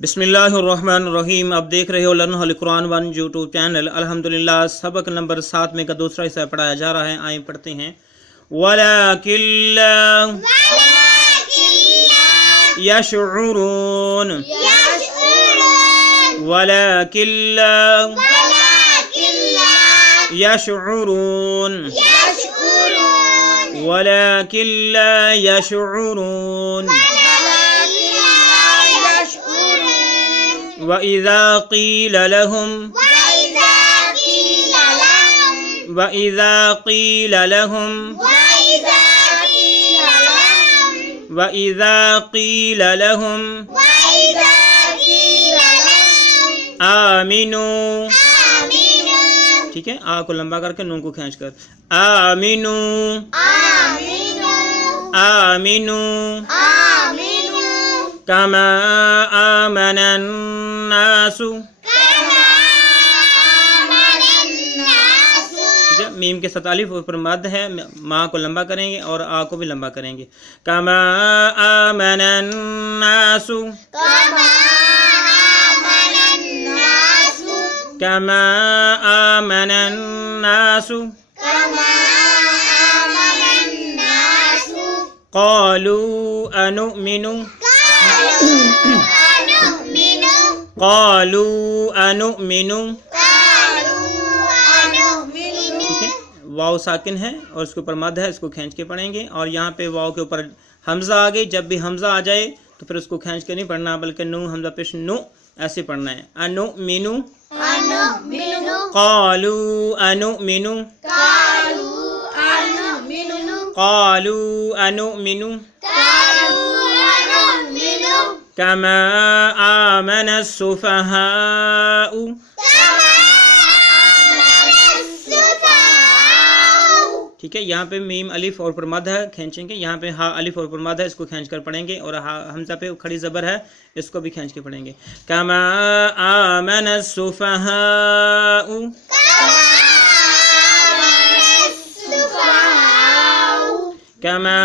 बिस्मिल्लाहिर्रहमानिर्रहीम। अब देख रहे हो learn Holi Quran one YouTube channel. अल्हम्दुलिल्लाह सबक नंबर 7 में का दूसरा हिस्सा पढ़ाया जा रहा है। आइए पढ़ते हैं। वलाकिल्ला यशउरून वलाकिल्ला यशउरून वलाकिल्ला यशउरून वइज़ा क़ील लहुम आमिनू, ठीक है, आ को लंबा करके नून को खींच कर आमिनू आमिनू कमा आमनन नासु, ठीक है, मीम के साथ अलिफ ऊपर मद है, माँ को लंबा करेंगे और आ को भी लंबा करेंगे। कमा आमनन नासु कमा आमनन नासु क़ालू अनुमिनु क़ालू अनुमिनु, ठीक है, वाव साकिन है और उसके ऊपर मद है, इसको खींच के पढ़ेंगे। और यहाँ पे वाव के ऊपर हमजा आ गई, जब भी हमजा आ जाए तो फिर उसको खींच के नहीं पढ़ना, बल्कि नू हमजा पेश नू ऐसे पढ़ना है। अनुमिनु क़ालू अनुमिनु क़ालू अनुमिनु कमा आमन सुफहाउ, ठीक है, यहाँ पे मीम अलिफ और पर मद है, खींचेंगे। यहाँ पे हा अलिफ और पर मद है, इसको खींच कर पढ़ेंगे। और हा हमजा पे खड़ी जबर है, इसको भी खींच के पढ़ेंगे। कमा आमन सुफहाउ कमा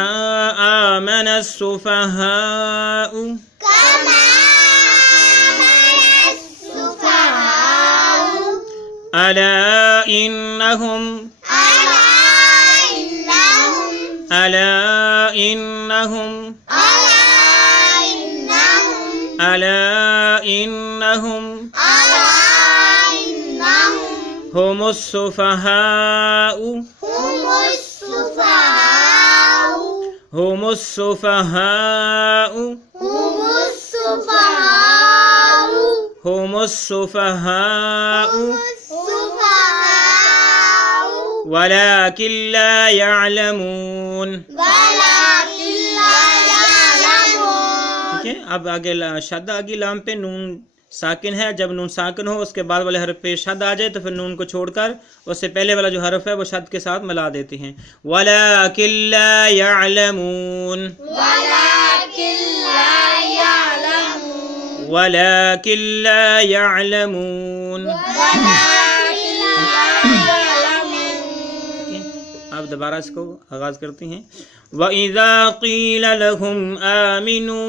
आमन सुफहाउ अला इन्नहुम अला इन्नहुम हुमुस सुफहाउ हुमुस सुफहाउ हुमुस सुफहाउ वलाकिन ला यअलमून, ठीक है। अब आगे शद आगे लाम पे नून साकिन है, जब नून साकिन हो उसके बाद वाले हरफ पे शद आ जाए तो फिर नून को छोड़कर उससे पहले वाला जो हरफ है वो शद के साथ मिला देते हैं। वलाकिन ला यअलमून वलाकिन ला यअलमून। अब दोबारा इसको आगाज करते हैं। वइज़ा क़ील लहुम आमिनू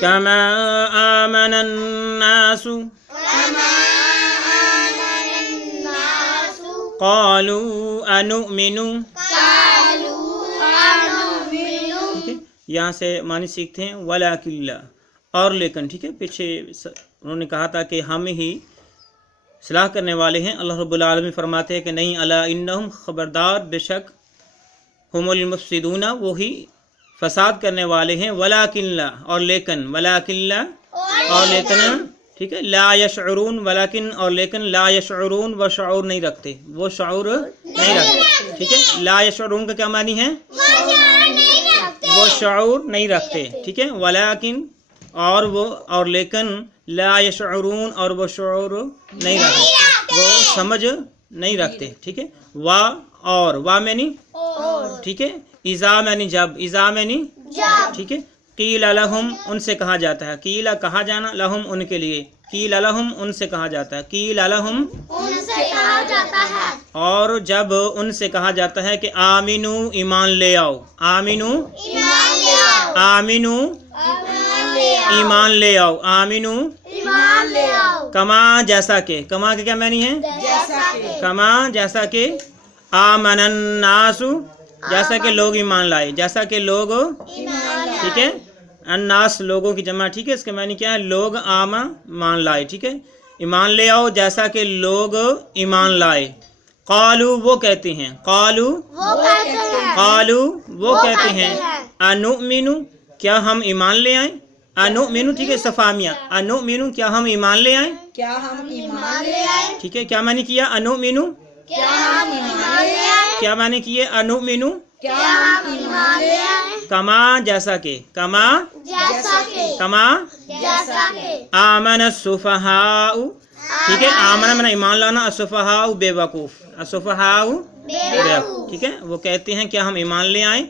कमा आमनन नासु क़ालू अनुमिनु, ठीक है, यहाँ से मानी सीखते हैं। वलाकिल्ला और लेकिन, ठीक है, पीछे उन्होंने कहा था कि हम ही सलाह करने वाले हैं। अल्लाह रब्बुल आलमीन फरमाते हैं कि नहीं, अला इन्नहुम, खबरदार, बेशक, हुमुल मुफ्सिदूना, वो ही फसाद करने वाले हैं। वलाकिल्ला और लेकिन, वलाकिल्ला और लेकिन, ठीक है, ला यशउरून, वलाकिन और लेकिन ला यशउरून, वो शऊर नहीं रखते, वो शऊर नहीं रखते, ठीक है। ला यशउरून का क्या मानी है? वो शऊर नहीं रखते, ठीक है। वलाकिन और वो और लेकिन ला यशउरून और वो शऊर नहीं रखते, वो समझ नहीं रखते, ठीक है। वा और वा मैनी, ठीक है, इज़ा मैनी जब, इज़ा मैनी, ठीक है। क़ील लहुम उनसे कहा जाता है, क़ील कहा जाना, लहुम उनके लिए, क़ील लहुम उनसे कहा जाता है, क़ील लहुम उनसे कहा जाता है। और जब उनसे कहा जाता है कि आमिनू ईमान ले आओ, आमिनू ईमान ले आओ, आमिनू ईमान ले आओ, आमिनू ईमान ले आओ, कमा जैसा के, कमा के क्या मानी है, जैसा कि कमा जैसा के, आमनन नासु जैसा के लोग ईमान लाए, जैसा के लोग, ईमान लाए, ठीक है, अन्नास लोगों की जमा, ठीक है, इसके मानी क्या है, लोग आमा मान लाए, ठीक है, ईमान ले आओ जैसा कि लोग ईमान लाए। कालू वो कहते हैं, कालू वो कहते हैं, कालू वो कहते कहते हैं, हैं, अनुमिनु क्या हम ईमान ले आए, अनुमिनु, ठीक है, सफामिया, अनुमिनु क्या हम ईमान ले आए, क्या हम ईमान ले आए, ठीक है, क्या मानी किया, अनुमिनु, क्या हम ईमान ले आए, क्या मानी किए, अनुमिनु, क्या हम ईमान ले आए, कमा जैसा के, कमा जैसा कि, कमा जैसा कि, आमन सुफहाउ, ठीक है, आमन मना ईमान लाना, असुफहाउ बेवकूफ, असुफहाउ बेवकूफ, ठीक है, वो कहते हैं क्या हम ईमान ले आए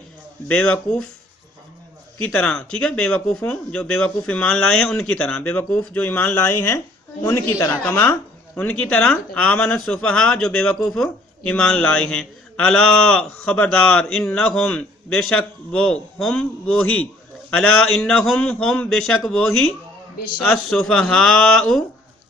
बेवकूफ की तरह, ठीक है, बेवकूफ़ों जो बेवकूफ़ ईमान लाए हैं उनकी तरह, बेवकूफ़ जो ईमान लाए हैं उनकी तरह, कमा उनकी तरह, आमन सुफहा जो बेवकूफ़ ईमान लाए हैं, अला खबरदार, इन्नहुम बेशक वो, हम वो ही, अला इन्नहुम हम बेशक वो ही, असुफहाउ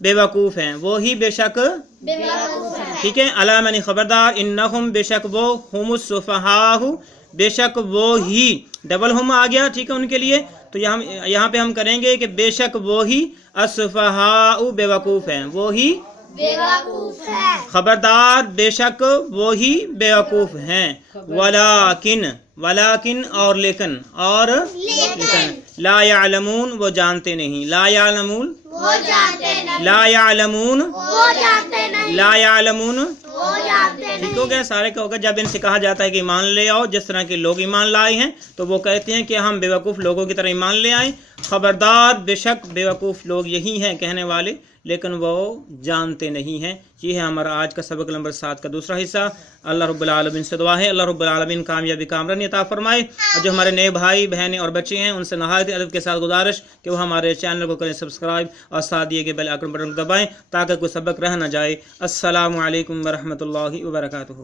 बेवकूफ़ हैं, वो ही बेशक, बेवकूफ है, ठीक है, अला मानी खबरदार, इन्नहुम बेशक वो, हुमुस्सुफहाहु बेशक वो ही, डबल हम आ गया, ठीक है, उनके लिए, तो यहाँ पे हम करेंगे कि बेशक वो ही, असफहाउ बेवकूफ़ हैं, वो ही बेवकूफ है, खबरदार बेशक वो ही बेवकूफ़ हैं, वलाकिन, वलाकिन और लेकिन, और लेकिन, ला यालमून वो जानते नहीं, ला यालमून, वो जानते नहीं, ला यालमून, वो जानते नहीं, ला यालमून, वो जानते नहीं, ठीक हो गया, सारे का होगा। जब इनसे कहा जाता है कि ईमान ले आओ जिस तरह के लोग ईमान लाए हैं, तो वो कहते हैं कि हम बेवकूफ़ लोगों की तरह ईमान ले आए, खबरदार बेशक बेवकूफ़ लोग यही हैं कहने वाले, लेकिन वो जानते नहीं हैं। ये है हमारा आज का सबक नंबर 7 का दूसरा हिस्सा। अल्लाह रब्बुल आलमीन से दुआ है अल्लाह रब्बुल आलमीन कामयाबी कामरानी अता फरमाए, और जो हमारे नए भाई बहनें और बच्चे हैं उनसे नहायत अदब के साथ गुजारिश कि वो हमारे चैनल को करें सब्सक्राइब और साथ दिए गए बेल आइकन बटन को दबाएं ताकि कोई सबक रह न जाए। अस्सलामु अलैकुम व रहमतुल्लाहि व बरकातुहू।